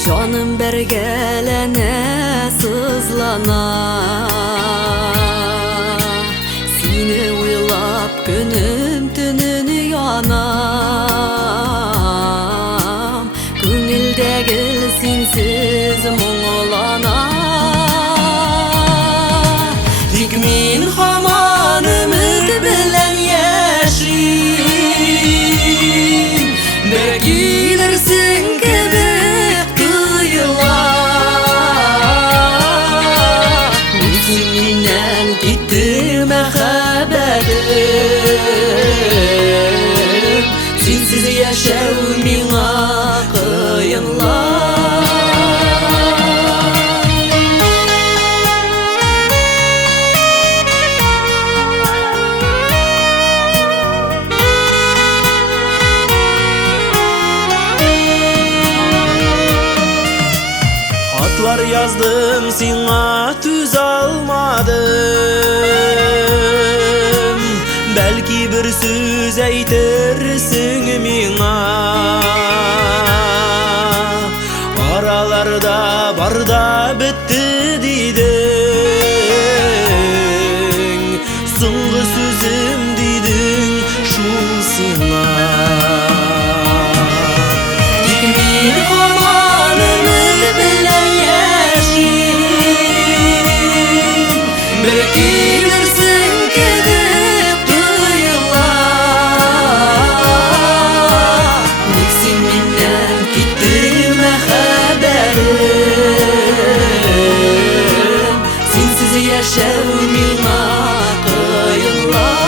Жаным бергәләнә, сызлана, сине уйлап көнем төнен янам, күңелдәге синсез моңлана. Тик мин һаман өмет белән яшим, бер килерсең кебек тоела. Син миннән киттең мәхәббәтем, синсез яшәү миңа кыенлар. Хатлар яздым, сиңа түз алмадым, бәлки бер сүз әйтерсең миңа. Араларда барда бетте дидең, соңгы сүзем дидең шул сиңа. Тик мин һаман өмет белән яшим, бер килерсең кебек тоела. Ник син миннән киттең мәхәббәтем, синсез яшәү миңа кыенлар.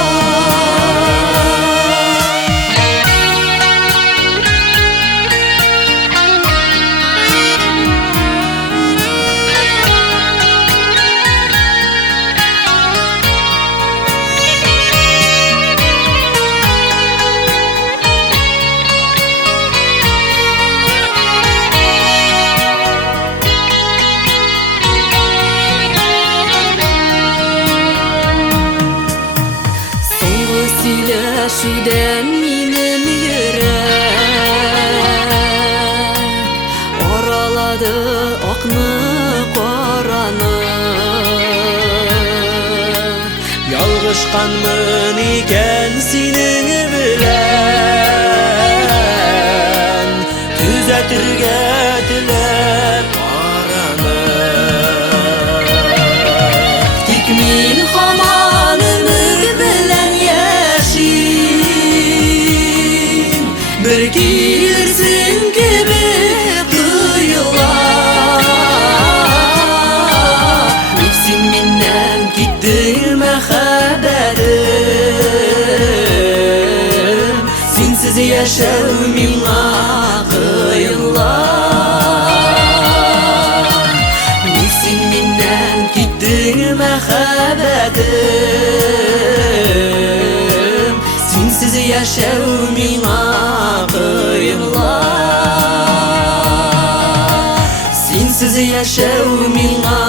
Сөйләшүдән минем йөрәк аралады акны караны. Ялгышканмын икән синең белән, төзәтергә теләп араны. Тик мин һаман өмет белән яшим, бер килерсең кебек тоела. Ник син миннән киттең мәхәббәтем, синсез яшәү миңа кыенлар. Ник син миннән киттең мәхәббәтем, синсез яшәү миңа кыенлар. Синсез яшәү миңа